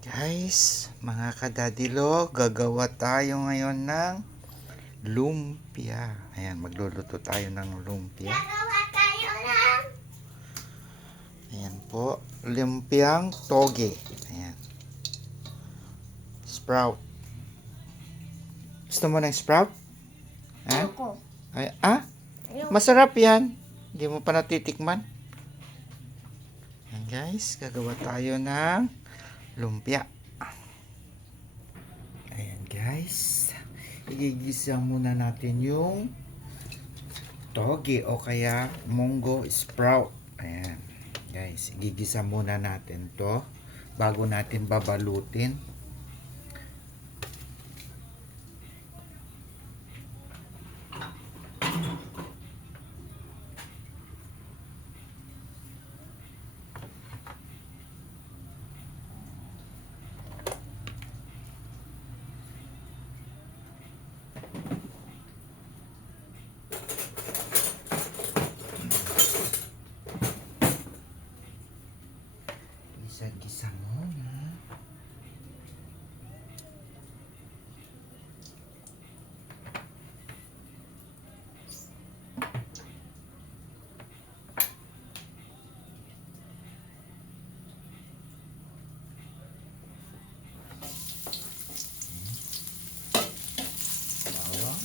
Guys, mga kadadilo, gagawa tayo ngayon ng lumpia. Ayan, magluluto tayo ng lumpia. Gagawa tayo ng Ayan po, lumpiang toge. Ayan. Sprout. Gusto mo ng sprout? Ha? ayoko. Ay, Ayoko. masarap yan. Hindi mo pa natitikman. Ayan guys, gagawa tayo ng lumpia. Ayan guys, igigisa muna natin yung toge o kaya munggo sprout. Ayan guys, igigisa muna natin to bago natin babalutin. Gisa-gisa muna. Bawang.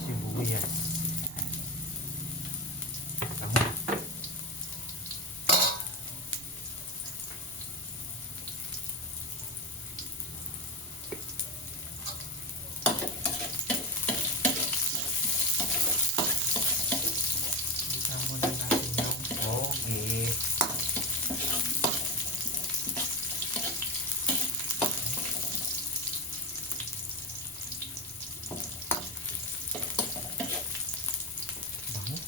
Sibuyas. Bawang. Gisa muna natin yung toge. Bango.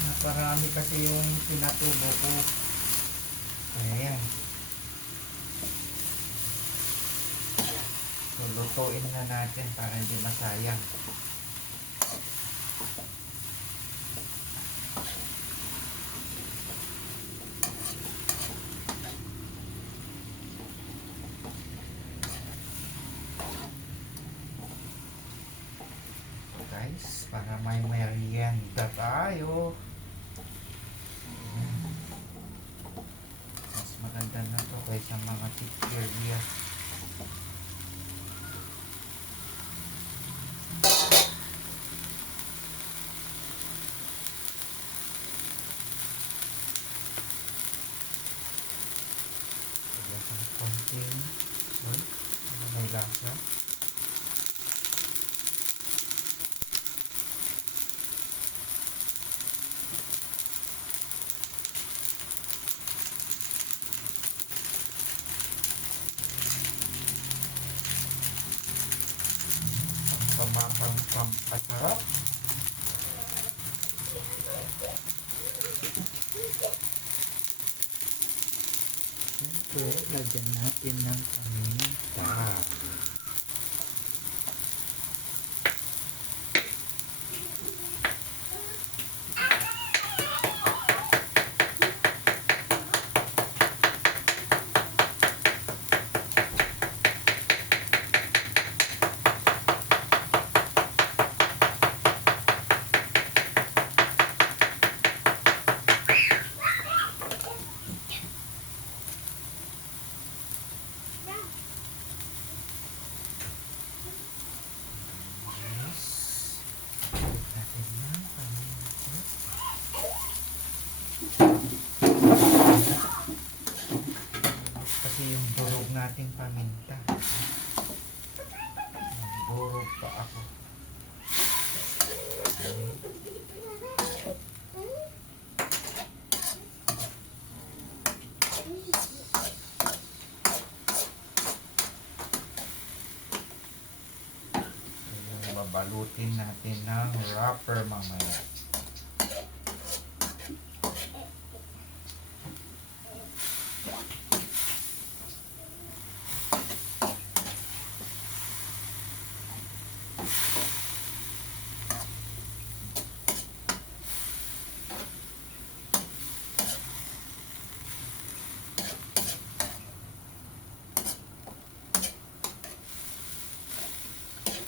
Naparami kasi yung pinatubo ko. Ayan. So, lutuin na natin para hindi masayang. Guys, para may merienda tayo. Ayan. Mas maganda na to kaysa mga tikirya. Lagyan ng konting salt para may lasa. Pampasarap. Siyempre, lagyan natin ng paminta. balutin natin ng wrapper mamaya.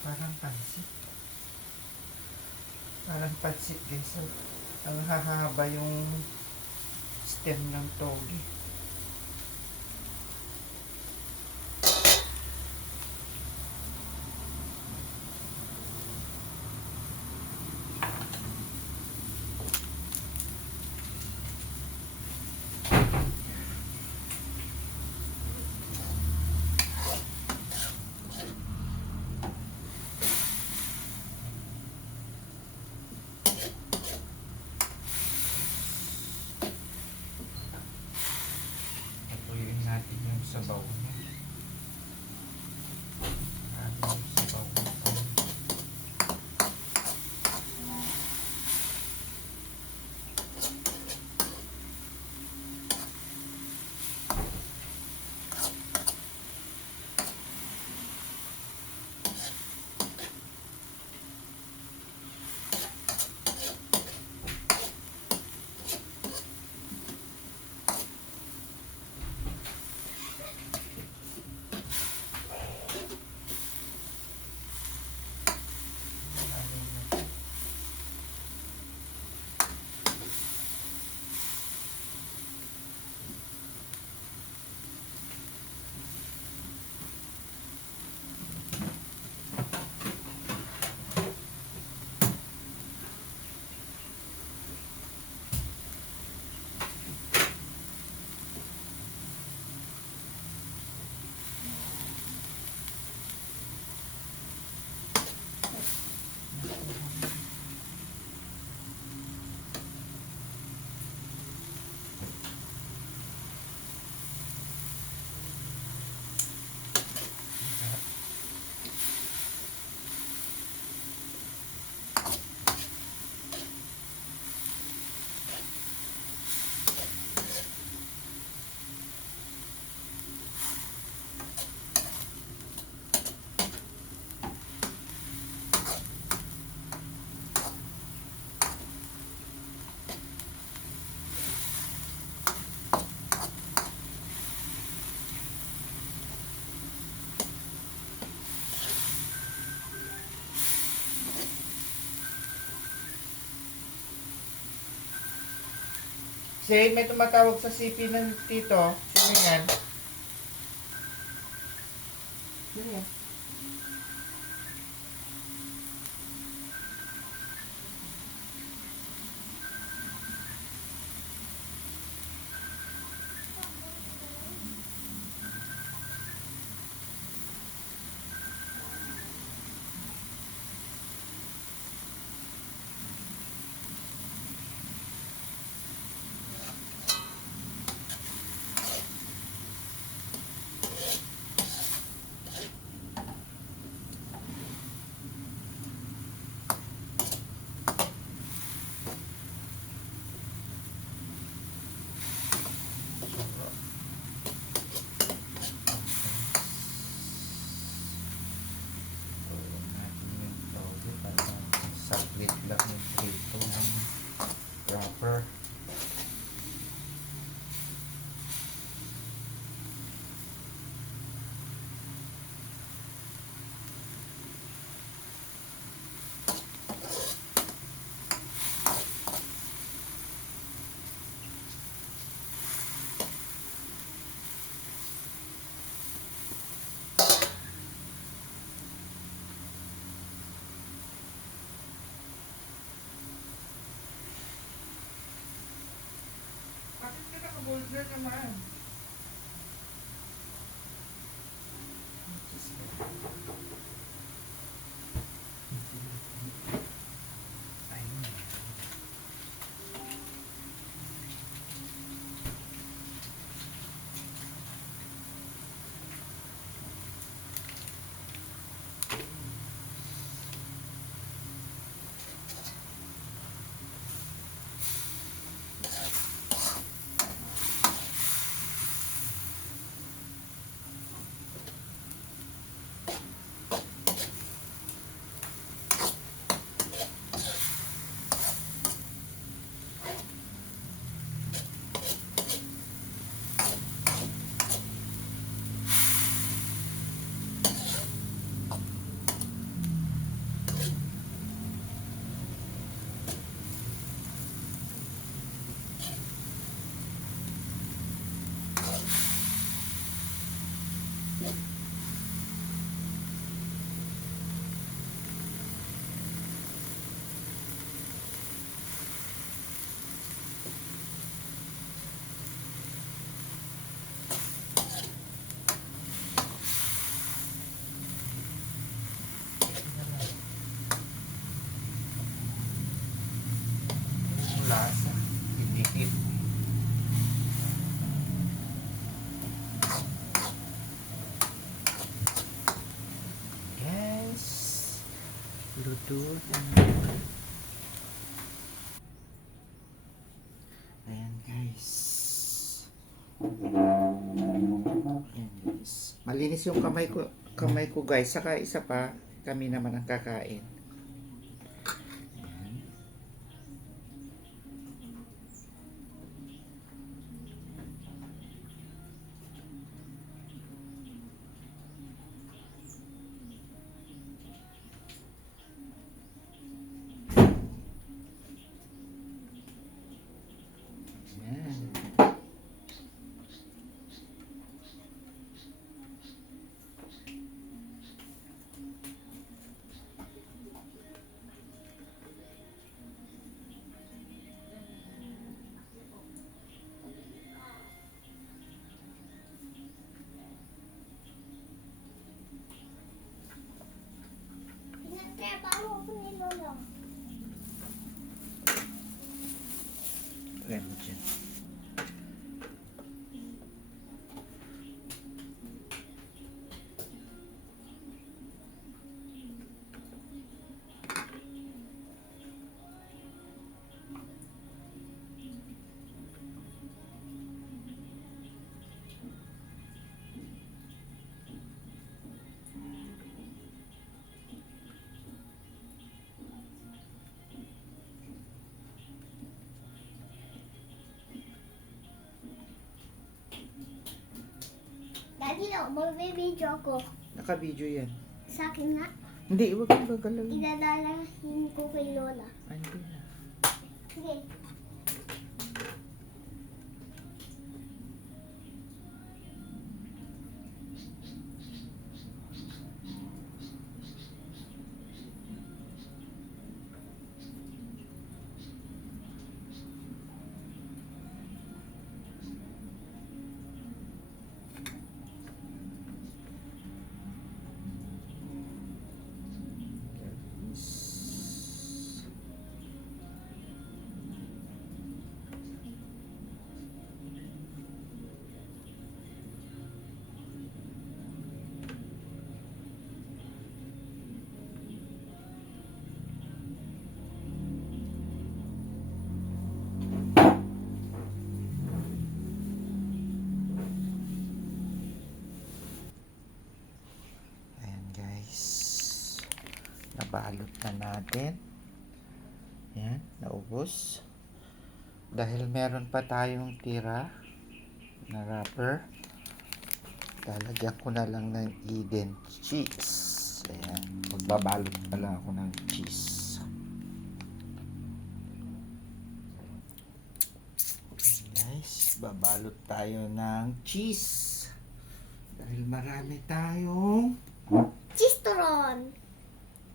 Parang pansit. Parang pansit guys. So, ang hahaba yung stem ng toge. Patuyuin natin yung sabaw niya. Grabe yung sabaw nito. Say, may tumatawag sa CP ng tito. Sino yan? Sino yan? Saglit lang yung prito ng wrapper. Bakit ka naka-bold na naman? lasa. Hinihit. Yes. Luto na. Ayan guys. Ayan guys. Malinis yung kamay ko guys. Saka isa pa, kami naman ang kakain. Ayan. Ayan. Pinagtrabaho ko ni Lolo. Try mo dyan. Daddy, no, magbibideo ako. Naka-video yan. Sa akin nga, Hindi, huwag kang gagalawin. idadalahin ko kay Lola. Ay, hindi na. Sige. Ayan guys. Nabalot na natin. Ayan, naubos. Dahil meron pa tayong tira na wrapper, lalagyan ko na lang ng Eden cheese. Ayan, magbabalot na lang ako ng cheese. Guys, babalot tayo ng cheese. Dahil marami tayong Chistoron.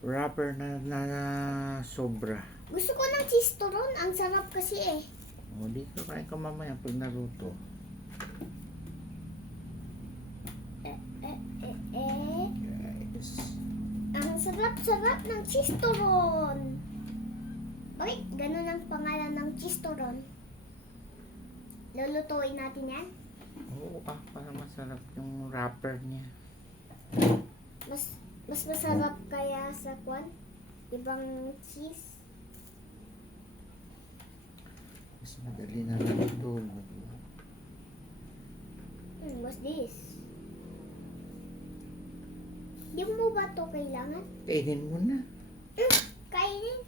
wrapper na sobra. Gusto ko ng chistoron. Ang sarap kasi eh. O, di ka kain ka mamaya pag naluto. Guys. Ang sarap-sarap ng chistoron. Bakit ganun ang pangalan ng chistoron? Lulutuin natin yan. Oo, para masarap yung wrapper niya. Mas masarap kaya sa kwan? Ibang cheese? Mas madali na lang ito. What's this? Di mo ba to kailangan? Kainin mo na. Kainin.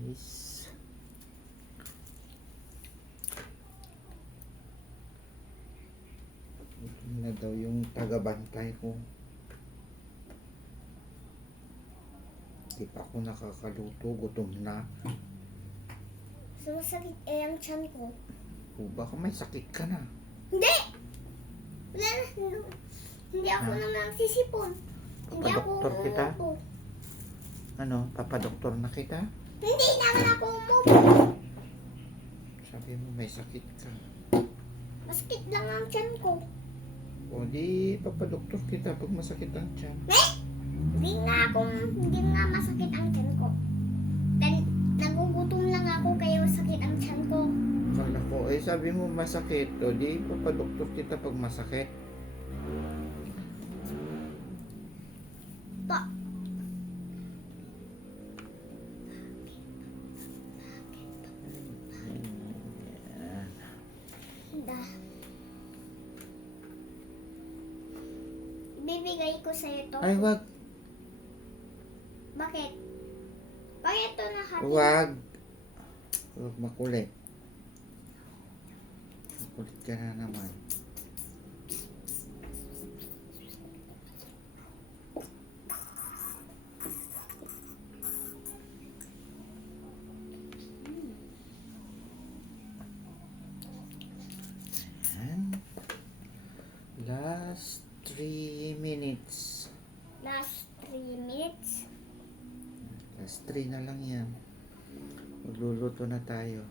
Guys. Ito na daw yung tagabantay ko. Di pa ako nakakaluto. Gutom na. Sumasakit eh ang tiyan ko. O baka may sakit ka na. Hindi! Wala na. Hindi ako Ha? naman sisipon. Hindi ako Papadoktor kita? umupo. Ano? Papadoktor na kita? Hindi naman ako umupo. Sabi mo may sakit ka. Masakit lang ang tiyan ko. O di, papadoktor kita pag masakit ang tiyan. Hindi nga masakit ang tiyan ko. Nagugutom lang ako kaya masakit ang tiyan ko. Kala ko, sabi mo masakit. O di, papadoktor kita pag masakit. Pa. Da. Bibigay ko sa'yo to. Ay, wag. Bakit? Bakit ito nakati? Wag. Wag makulit. Makulit ka na naman. Ayan. Last 3 minutes. Last 3 minutes. Last 3 na lang yan. Magluluto na tayo.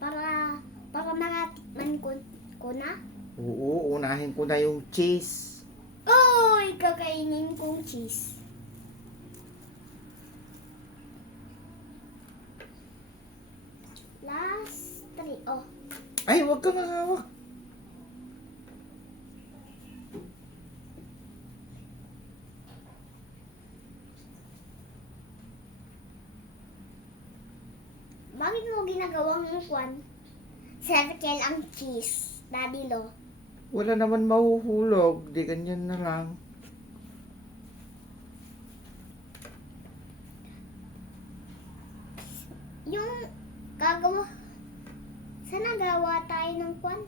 Para makatikman ko na. Oo, unahin ko na yung cheese. Oy, kakainin kong cheese. Last 3. Oh, Ay, wag ka mahawak. bakit mo ginagawang kwan? Circle ang cheese, Daddy Lo. Wala naman mahuhulog. Di ganyan na lang. Yung gagawa, saan nagawa tayo ng kwan?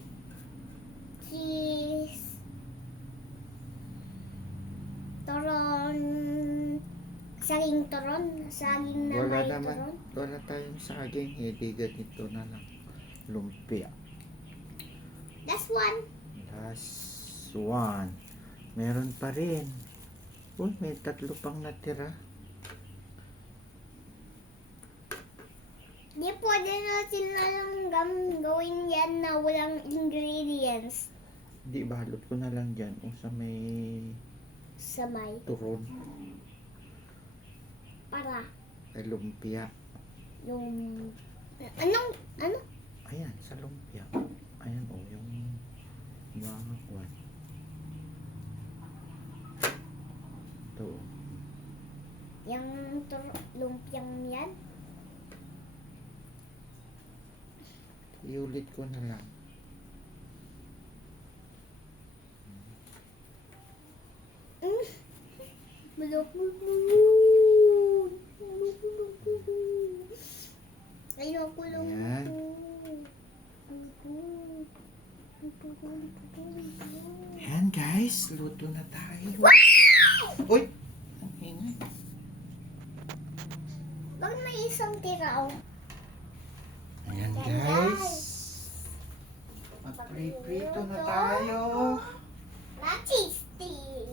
Cheese. Toron. Saging toron. Saging na Wala may naman. toron. Wala tayong saging. Hindi ganito na lang. Lumpia. That's one. Last one. Meron pa rin. Uy, may 3 pang natira. Di pwede natin na lang gawin yan na walang ingredients Di, balot ko na lang dyan. O sa may sa may turon. para Ay, lumpia. yung ano? Ayan, sa lumpia. Ayan, o, yung mga kwan. Ito. Yung lumpiang yan. Iulit ko na lang. Ayoko lang. Ayan. Ayan, guys. Luto na tayo. Uy! Ang ingay. Bakit may isang tira oh? Ayan, Ayan, guys. Magprito na tayo. Na cheese stick.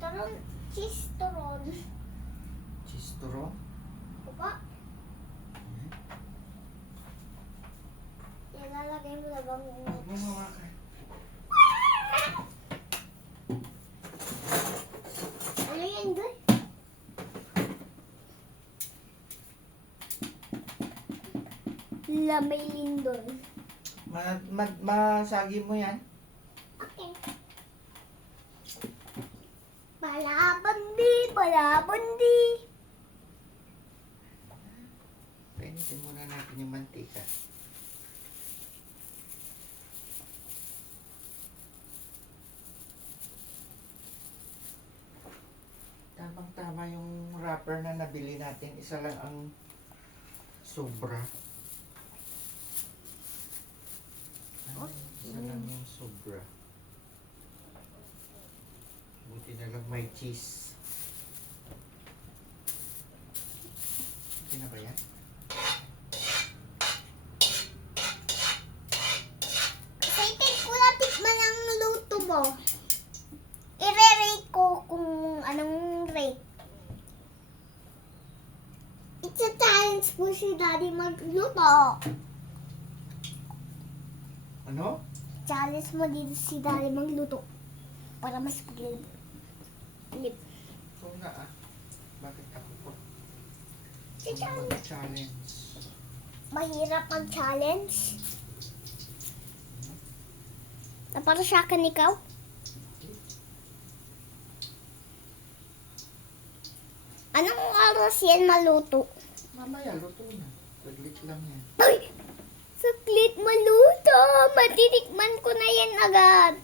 Toron, cheese toron. Cheese turo. Opa. Ilalagay mo na bang Huwag mo hawakan. ano yan doon? Lamay lindol. Masagi mo yan? Okay. Palabandi, palabandi. Painitin muna natin yung mantika. Tamang-tama yung wrapper na nabili natin. Isa lang ang sobra. Isa lang yung sobra. Buti na lang may cheese. Okay na ba yan? Excited ko na tikman ang luto mo. I-rate ko kung anong rate. It's a challenge po si Daddy magluto. Ano? challenge mo dito si Daddy magluto. Para mas pag-lip. Ikaw na ah. Bakit ako po? Si challenge. Mag-challenge. Mahirap mag-challenge. Na para sa akin ikaw? Anong oras yan maluto? Mamaya, luto na. Saglit lang yan. Ay! Saglit maluto! Matitikman ko na yan agad.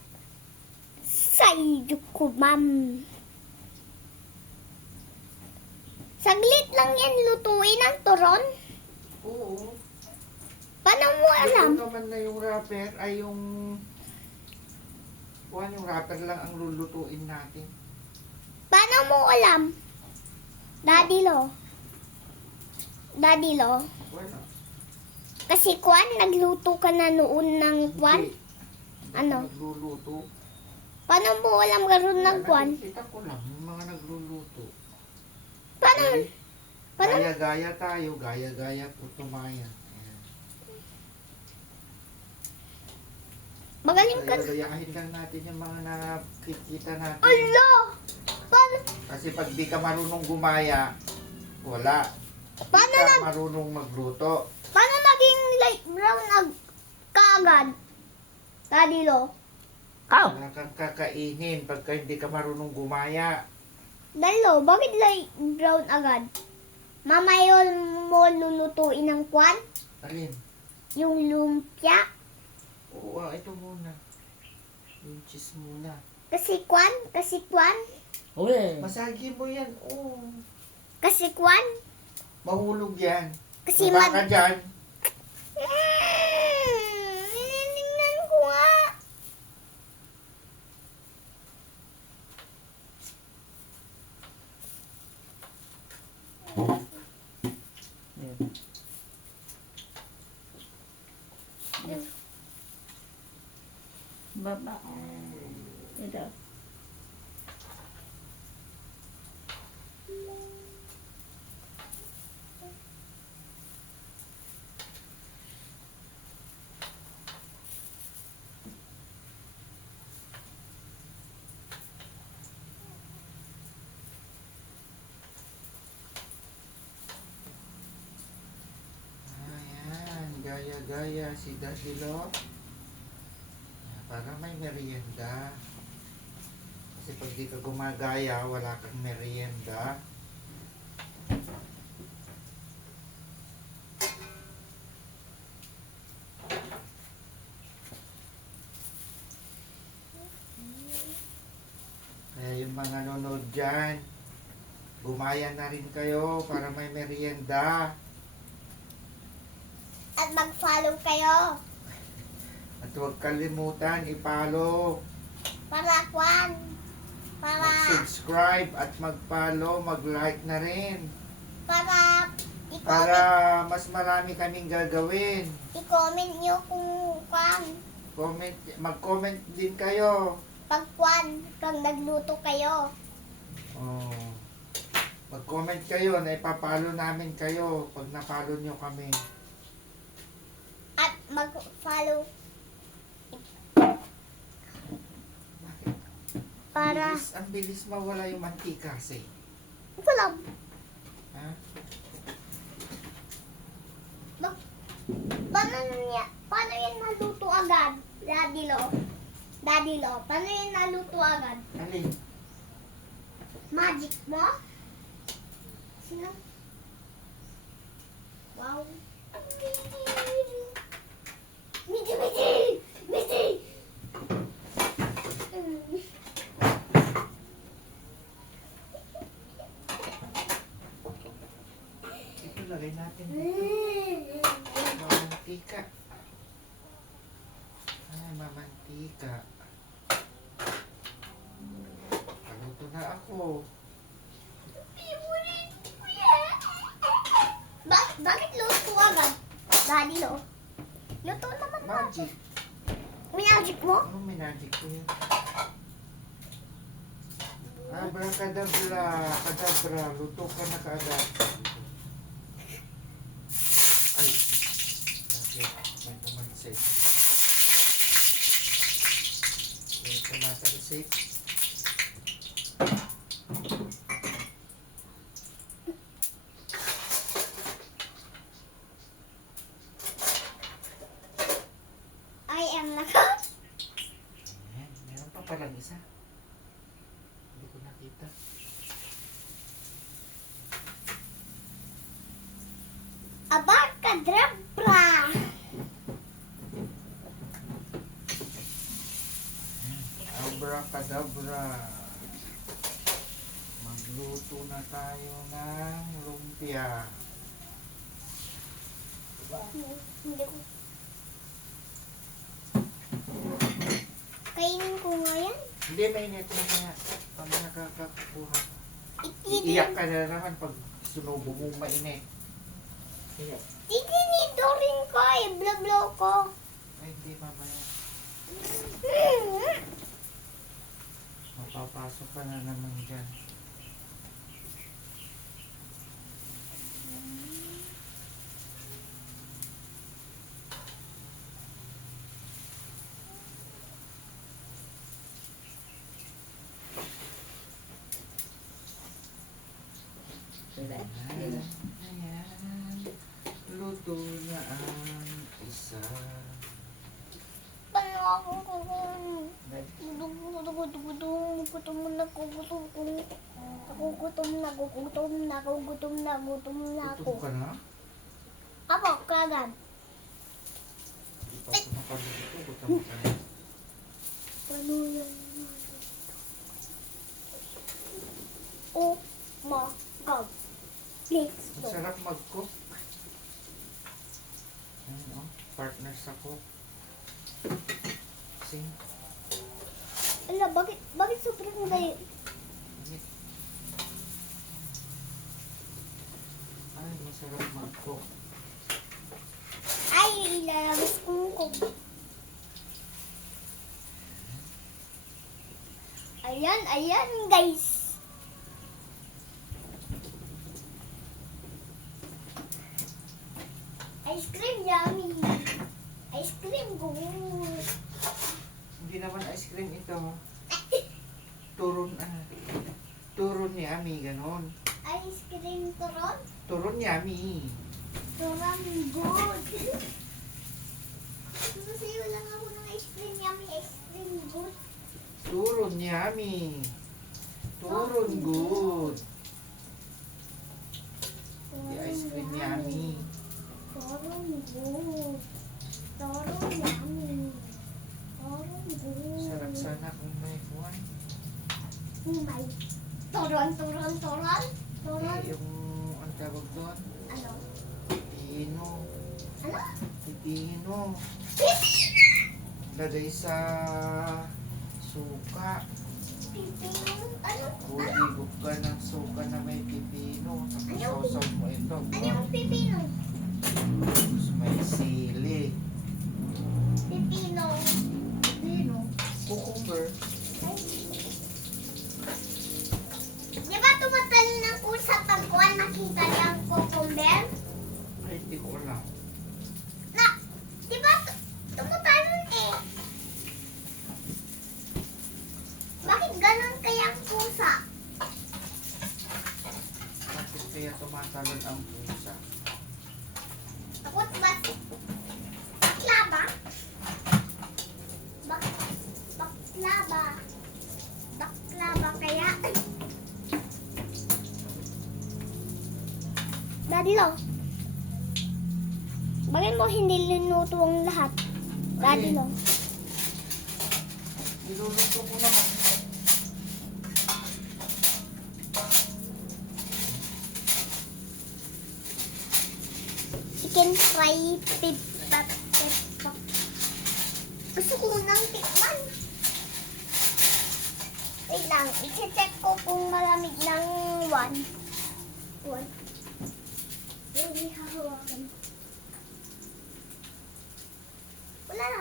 Saydo ko, ma'am. Saglit lang yan lutuin ang turon. Oo. Paano mo alam? Luto naman na yung wrapper ay yung... Kuhan yung wrapper lang ang lulutuin natin. Paano mo alam? Daddy Lo. Daddy Lo. Wala. Kasi Kwan, nagluto ka na noon ng Kwan. Hindi. Hindi Ano? ako nagluluto. Paano mo alam garon ng Kwan? Nakikita ko lang yung mga nagluluto. Paano? Eh, Paano? Gaya-gaya tayo. Gaya-gaya po tumaya. Ayan. Magaling ka. Gaya-gayahin lang natin yung mga nakikita natin. Ala! Paano? Kasi pag di ka marunong gumaya, wala. Paano Di ka nag... marunong magluto. Paano naging light brown kaagad? Daddy Lo. Wala kang kakainin pagka hindi ka marunong gumaya. Daddy Lo, bakit light brown agad? Mamayon mo lulutuin ng Kwan? Alin? Yung lumpia? Oo, ito muna. Yung cheese muna. Kasi Kwan? Kasi Kwan? Uy, Masagi mo yan. Oo. Kasi Kwan? Mahulog yan. Kasi Baba ka dyan. Tingnan ko nga. baba. Ito. Ayan, gaya-gaya si Daddy Lo. Para may merienda. Kasi pag di ka gumagaya, wala kang merienda. Kaya yung mga nanonood dyan, gumaya na rin kayo para may merienda. At mag-follow kayo. At huwag kalimutan, i-follow, Para Kwan. Para, mag-subscribe at mag-follow, mag-like na rin. para Para i-comment, mas marami kaming gagawin. i-comment nyo kung Kwan. Mag-comment din kayo. Pag Kwan, pag nagluto kayo. Oh. Mag-comment kayo na ipapalo namin kayo pag napalo nyo kami. At mag-follow para Ang bilis mawala yung mantika kasi. walang Ha? paano yan naluto agad? Daddy Lo. Daddy Lo, paano yan naluto agad? Alin? Magic mo? Sino? Wow. Miti, miti! Miti! Ito lagay natin dito. Mamantika. Ay, mamantika. Paluto na ako. Bakit luto agad? Daddy Lo. Luto naman ako. Magic. Minagic mo? Ano minagic ko yun? Abracadabra, kadabra, luto ka na kaagad. Ay, bakit? May tumansin. pansit. I am naka. Ayan, meron pa palang isa. Hindi ko nakita. Abracadabra. Abracadabra. Magluto na tayo ng lumpia. Hindi ko. Kainin ko nga yan. Hindi, mainit na kaya. Pag nakakakuha. Iiyak. Iiyak ka na naman pag sunubo mong mainit. Iyak. Itinito rin ko. I-blow ko. Ay, hindi mamaya. Hmm. Mapapasok ka na naman dyan. Diba? Ayan. Ayan. Luto na ang isa. Paano ako kukunin? Gutom na ako. Gutom na ako. Gutom ka na? Apo, kagad. Hindi pa ako nakalimutan. Gutom ka na. Paano yan? Oh my God. Let's Ang go. sarap mag-cook. Ayan, oh. Partner sa cook. Sing. Ala, bakit sobrang gayo? Ay, masarap mag-cook. Ay, ilalabas ko. Ayan, guys. Ice cream yummy. Ice cream good. Hindi naman ice cream ito. Turon, turon yummy, ganon. Ice cream turon. Turon yummy. Turon good. Susayo lang ako ng ice cream yummy. Ice cream good. Turon yummy. Turon good. Hindi ice cream yummy. Turon good. Turon yummy. Turon good. Sarap sana kung may kuwan. May turon. Eh, yung, ang tawag doon, Ano? pipino. Ano? Pipino. Lagay sa suka. Pipino. Ano? Hugigop ka ng suka na may pipino. Tapos sausaw mo ito. Ano yung pipino? Tapos may sili. Pipino. Pipino. Cucumber. Di ba tumatalon ng pusa pag kuwan nakita niyang cucumber? Ay, hindi ko alam. Na, di ba tumatalon eh? Bakit ganun kayang pusa? Bakit kaya tumatalon ang pusa? Takot ba? Bakla ba? Bakla ba? Bakla ba kaya? Daddy Lo, bakit mo hindi linuto ang lahat? Daddy Lo. Niluluto ko naman. Chicken fry, gusto ko nang tikman. Wait lang, i-check ko kung malamig ng 1. Hindi hahawakan. Wala na.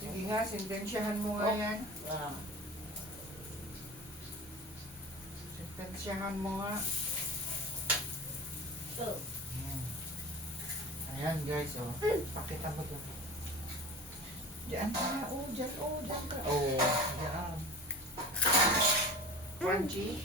Sige nga, sentensyahan mo nga yan. Ah, Sentensyahan mo nga. Oh. Ayan guys, oh. Pakita mo to. Diyan ka, oh, diyan, oh, diyan ka. Oh, diyan. Crunchy.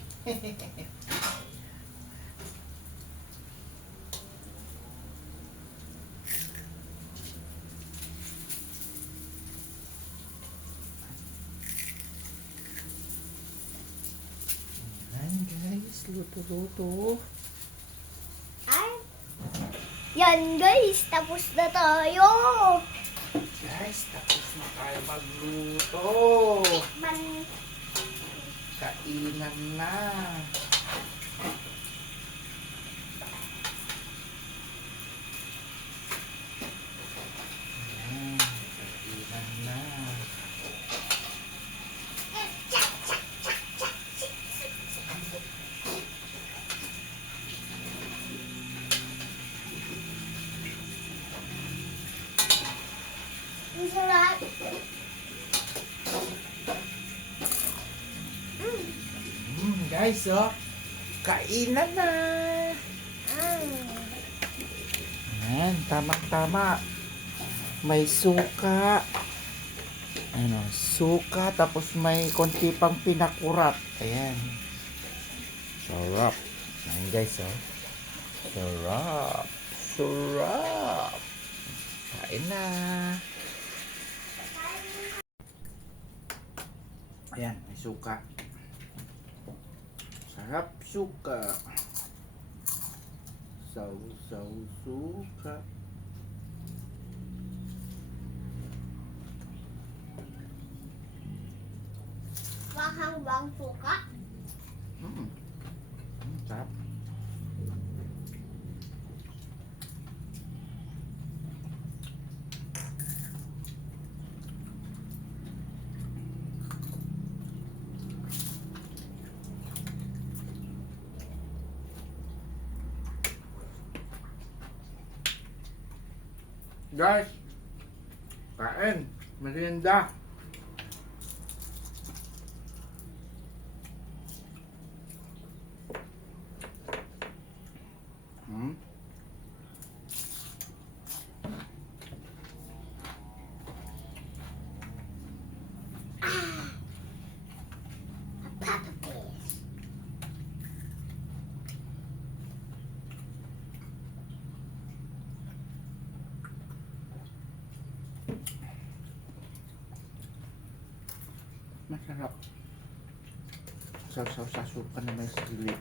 Ayan guys, luto-luto. Ay. Yan guys, tapos na tayo. Guys, tapos na tayo magluto. Man, Kainan na. Ayan, kainan na. ang sarap. Guys, oh. Kainan na. Ayan, tamang-tama. May suka. Ano, suka tapos may konti pang pinakurat. Ayan. Sarap. Ayan guys, oh. Sarap. Sarap. Kain na. Ayan, may suka. Sarap suka. Saw-saw suka. Wakang bang suka. Sarap. Guys, kain. Merienda. Papa Fish. Masarap. Saw-saw sa suka na may sili.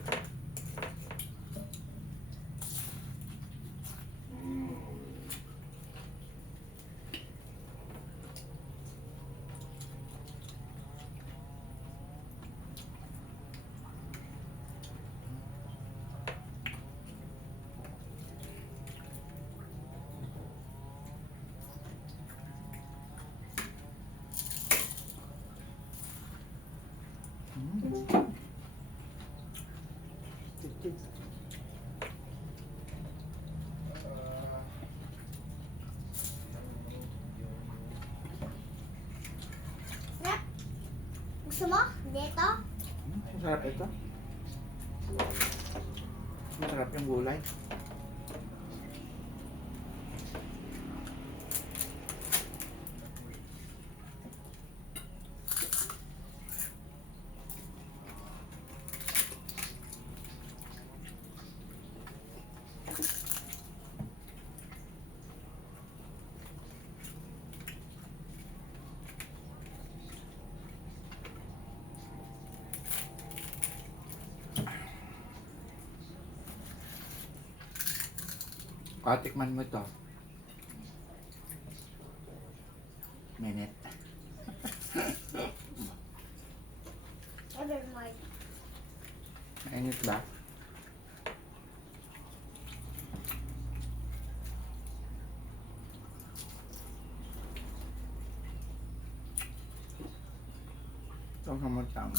Nak, gusto mo? Dito? Masarap ito. Masarap yung gulay. Tikman mo ito. Minute. Never mind. Mainit ba? Ito hamutang.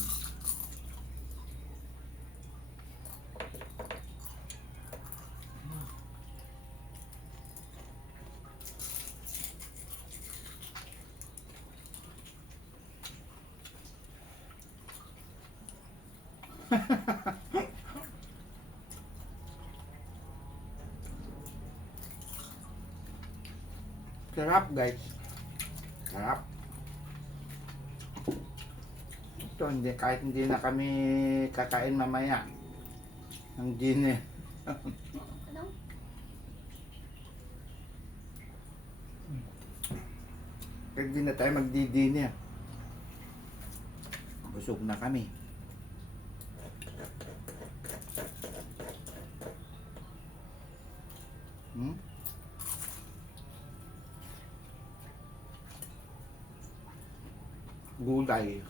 Sarap guys. Sarap. Ito, hindi, kahit hindi na kami kakain mamaya. Ang dinner. Ano? Kahit hindi na tayo magdi-dinner. Busog na kami. Hmm? Gulay.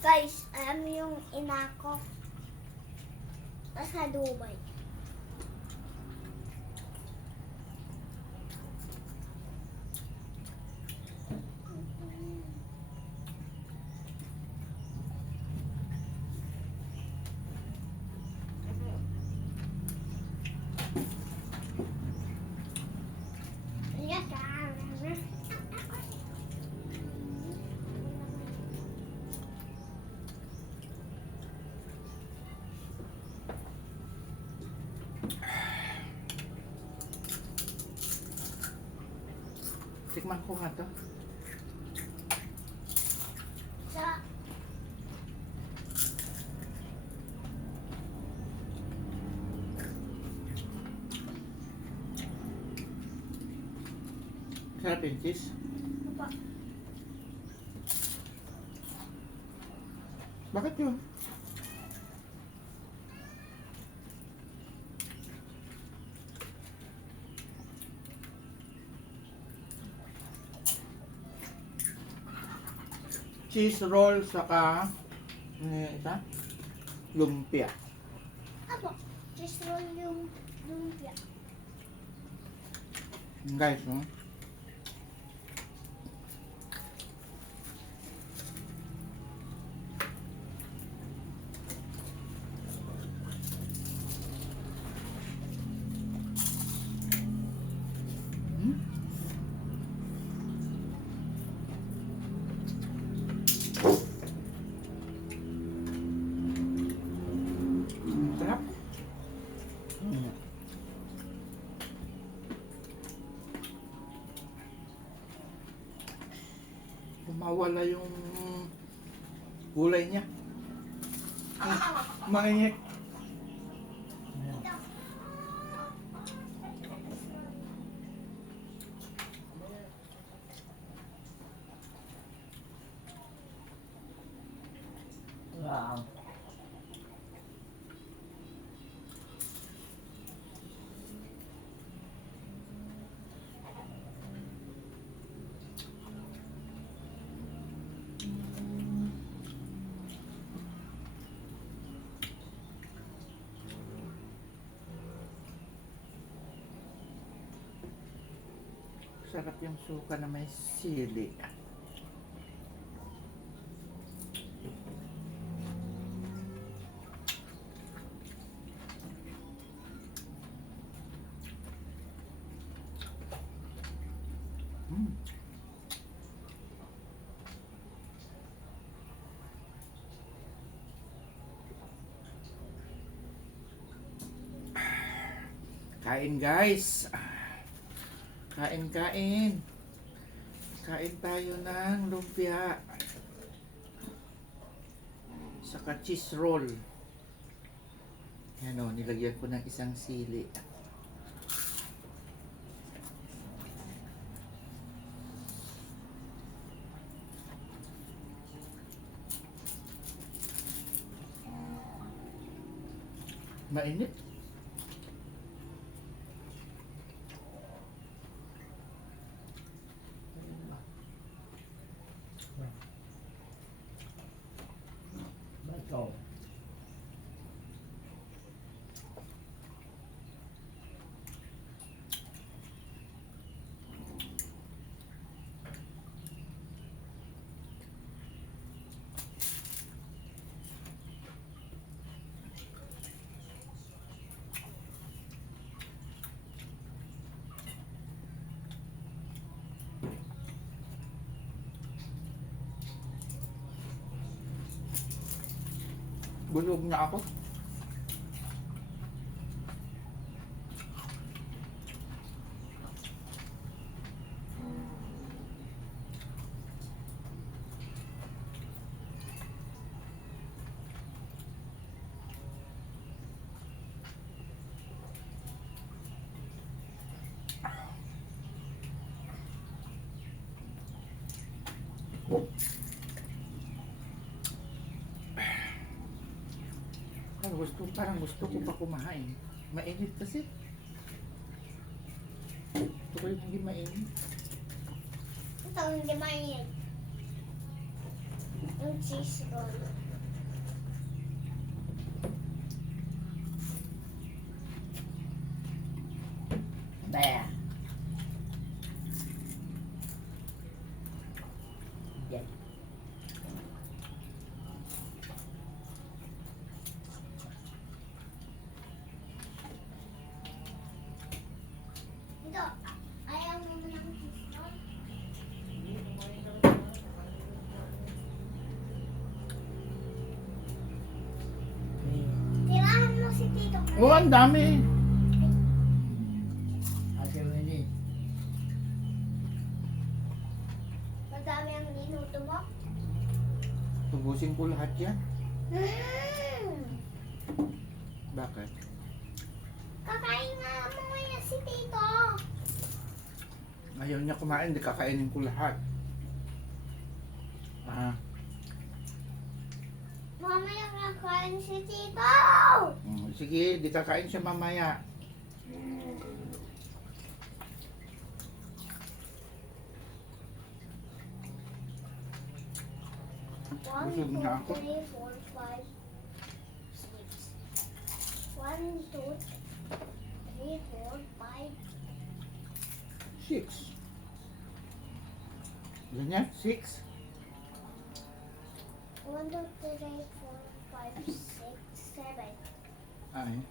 Guys, alam mo yung ina ko? Nasa Dubai. Yes, Tikman ko nga to. sa Sarap yung cheese. apa? Bakit yun? Cheese roll saka isa lumpia. Apa? Just roll yung lumpia. Guys, no? Hmm? Sarap. Hmm. Mawala yung gulay niya. Mainit. Wow. Sarap yung suka na may sili. Mm. Kain guys. Kain, kain. Kain tayo ng lumpia. Saka cheese roll. Yan o, nilagyan ko ng isang sili. Mainit. Bato. Bulog na ako. Parang gusto ko pa kumain. Mainit kasi. Gusto ko yung hindi mainit. Ito, hindi mainit. Yung cheese roll. Bea. Yan. Ito, ayaw mo ng cheese roll? Tirahan mo si Tito. Oh, ang dami. Ate Winnie. Madami ang niluto mo. Tubusin ko lahat yan. Mm. Bakit? Kakain nga mo ngayon si Tito. Ayaw niya kumain, di kakainin ko lahat. Ah, Mamaya kakain si Tito. sige, di kakain siya mamaya. One, Busog two, na ako. 3, 4, 5, 6. 1, 2, 3, 4, 5. 6. Ganyan? 6? 1, 2, 3, 4, 5, 6, 7. Ay.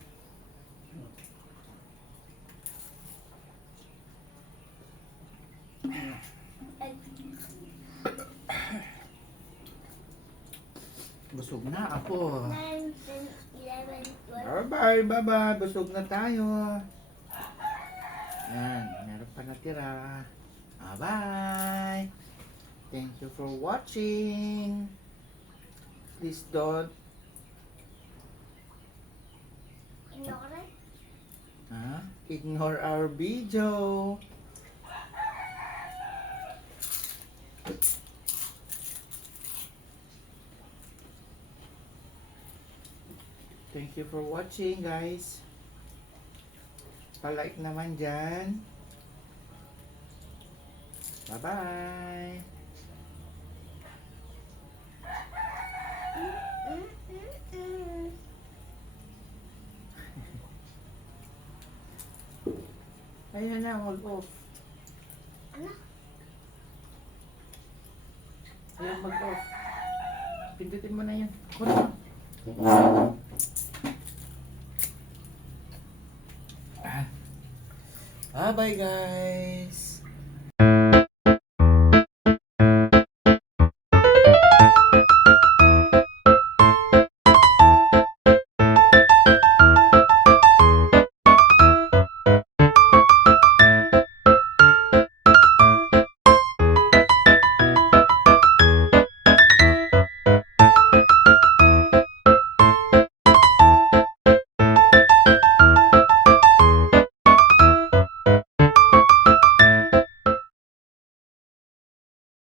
Busog na ako. 9, 10, 11, 12. Bye-bye, bye-bye. Busog na tayo. Yan, meron pa natira. Bye-bye. Thank you for watching. Please don't ignore our video. Thank you for watching, guys. Pa-like naman dyan. Bye-bye. Ayan na, all off. Ano? Ayan, mag-off. Pindutin mo na yan. Kunin mo. Bye-bye, guys.